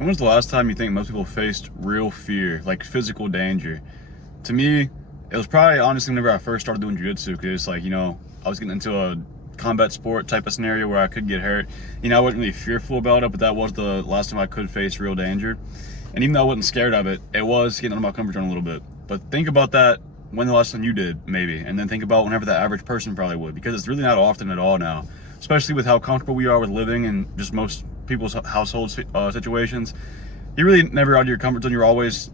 When was the last time you think most people faced real fear, like physical danger? To me, it was probably honestly whenever I first started doing jiu-jitsu, because it's like, I was getting into a combat sport type of scenario where I could get hurt. I wasn't really fearful about it, but that was the last time I could face real danger. And even though I wasn't scared of it, it was getting out of my comfort zone a little bit. But think about that when the last time you did, maybe. And then think about whenever the average person probably would, because it's really not often at all now. Especially with how comfortable we are with living in just most people's household situations. You're really never out of your comfort zone. You're always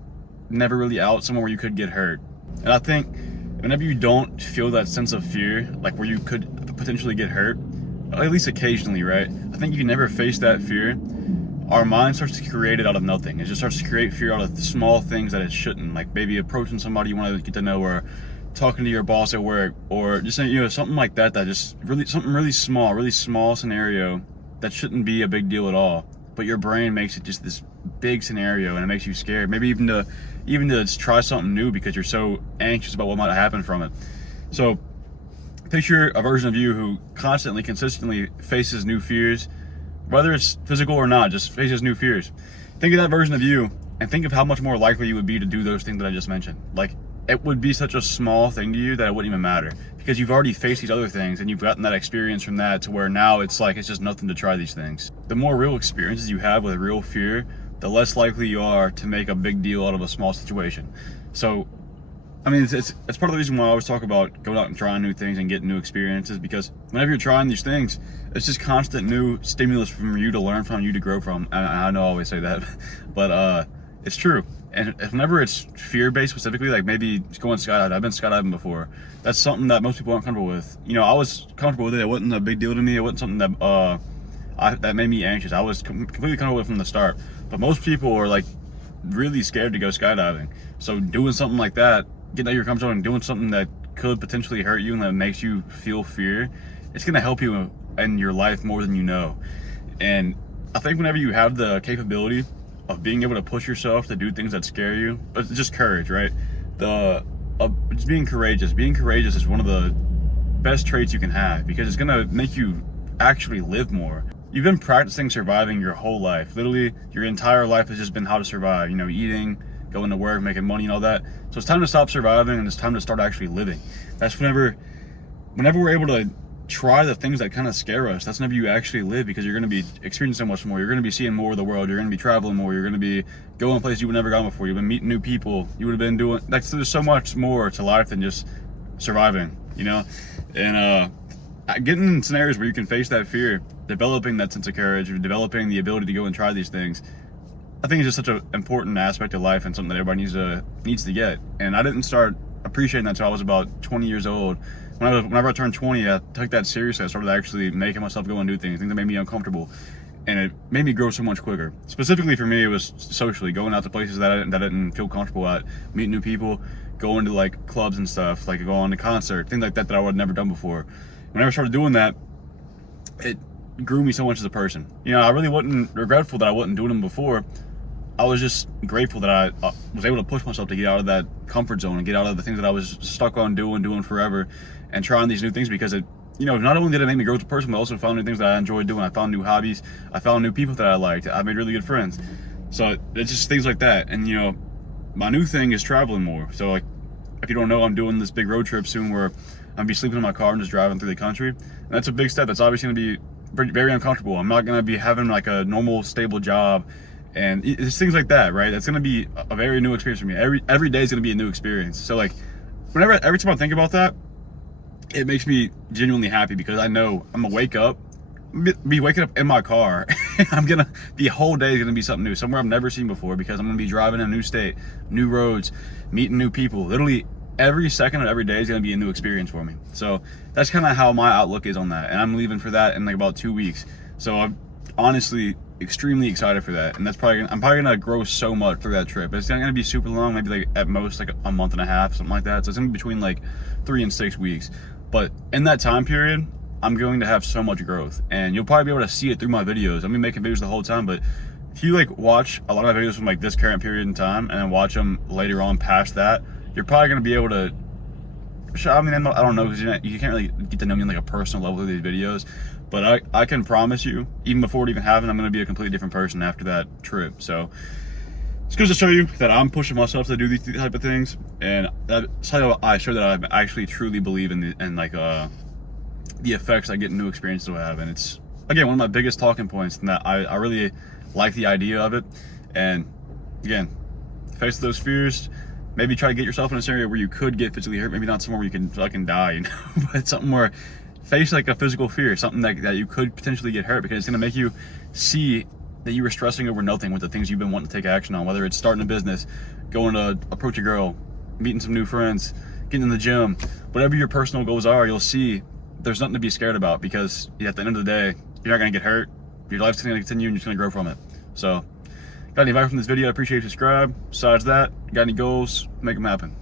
never really out somewhere where you could get hurt. And I think whenever you don't feel that sense of fear, like where you could potentially get hurt, at least occasionally, right? I think you can never face that fear. Our mind starts to create it out of nothing. It just starts to create fear out of small things that it shouldn't, like maybe approaching somebody you want to get to know, or talking to your boss at work, or just something like that. That just something really small scenario that shouldn't be a big deal at all. But your brain makes it just this big scenario, and it makes you scared. Maybe even to try something new because you're so anxious about what might happen from it. So picture a version of you who consistently faces new fears, whether it's physical or not, just faces new fears. Think of that version of you and think of how much more likely you would be to do those things that I just mentioned. Like, it would be such a small thing to you that it wouldn't even matter, because you've already faced these other things and you've gotten that experience from that, to where now it's like it's just nothing to try these things. The more real experiences you have with real fear, the less likely you are to make a big deal out of a small situation. So it's part of the reason why I always talk about going out and trying new things and getting new experiences, because whenever you're trying these things, it's just constant new stimulus from you to learn from, you to grow from. I know I always say that, but it's true. And whenever it's fear-based specifically, like maybe going skydiving, I've been skydiving before. That's something that most people aren't comfortable with. I was comfortable with it. It wasn't a big deal to me. It wasn't something that made me anxious. I was completely comfortable with it from the start. But most people are like really scared to go skydiving. So doing something like that, getting out of your comfort zone and doing something that could potentially hurt you and that makes you feel fear, it's gonna help you in your life more than you know. And I think whenever you have the capability of being able to push yourself to do things that scare you, but it's just courage, right? Just being courageous. Being courageous is one of the best traits you can have, because it's gonna make you actually live more. You've been practicing surviving your whole life. Literally, your entire life has just been how to survive. Eating, going to work, making money, and all that. So it's time to stop surviving, and it's time to start actually living. That's whenever we're able to try the things that kind of scare us. That's whenever you actually live, because you're going to be experiencing so much more. You're going to be seeing more of the world. You're going to be traveling more. You're going to be going places you would never gone before. You've been meeting new people. You would have been doing, like, there's so much more to life than just surviving, and getting in scenarios where you can face that fear, developing that sense of courage, or developing the ability to go and try these things, I think it's just such an important aspect of life, and something that everybody needs to get. And I didn't start appreciating that until I was about 20 years old. Whenever I turned 20, I took that seriously. I started actually making myself go and do things that made me uncomfortable, and it made me grow so much quicker. Specifically for me, it was socially, going out to places that I didn't feel comfortable at, meeting new people, going to like clubs and stuff, like going to concerts, things like that I would have never done before. Whenever I started doing that, it grew me so much as a person. I really wasn't regretful that I wasn't doing them before. I was just grateful that I was able to push myself to get out of that comfort zone and get out of the things that I was stuck on doing forever, and trying these new things, because it, not only did it make me grow as a person, but also found new things that I enjoyed doing. I found new hobbies. I found new people that I liked. I made really good friends. So it's just things like that. And my new thing is traveling more. So like, if you don't know, I'm doing this big road trip soon where I'm gonna be sleeping in my car and just driving through the country. And that's a big step. That's obviously gonna be very uncomfortable. I'm not gonna be having like a normal stable job. And it's things like that, right? That's gonna be a very new experience for me. Every day is gonna be a new experience. So like, every time I think about that, it makes me genuinely happy, because I know I'm gonna wake up, be waking up in my car. The whole day is gonna be something new, somewhere I've never seen before, because I'm gonna be driving in a new state, new roads, meeting new people. Literally every second of every day is gonna be a new experience for me. So that's kind of how my outlook is on that. And I'm leaving for that in like about 2 weeks. So I'm honestly extremely excited for that, and I'm probably gonna grow so much through that trip. It's not gonna be super long, maybe like at most like a month and a half, something like that. So it's gonna be between like 3 and 6 weeks. But in that time period, I'm going to have so much growth, and you'll probably be able to see it through my videos. I'm gonna be making videos the whole time, but if you like watch a lot of my videos from like this current period in time, and then watch them later on past that, you're probably gonna be able to, I don't know, because you can't really get to know me on like a personal level through these videos, But I can promise you, even before it even happened, I'm going to be a completely different person after that trip. So it's good to show you that I'm pushing myself to do these type of things, and that's how I show that I actually truly believe in the effects that getting new experiences will have. And it's, again, one of my biggest talking points, and that I really like the idea of it. And again, face those fears. Maybe try to get yourself in a scenario where you could get physically hurt. Maybe not somewhere where you can fucking die, you know, but something where face like a physical fear, something that you could potentially get hurt, because it's gonna make you see that you were stressing over nothing with the things you've been wanting to take action on, whether it's starting a business, going to approach a girl, meeting some new friends, getting in the gym, whatever your personal goals are. You'll see there's nothing to be scared about, because at the end of the day, you're not gonna get hurt. Your life's gonna continue, and you're just gonna grow from it. So, got any advice from this video? I appreciate you. Subscribe. Besides that, got any goals? Make them happen.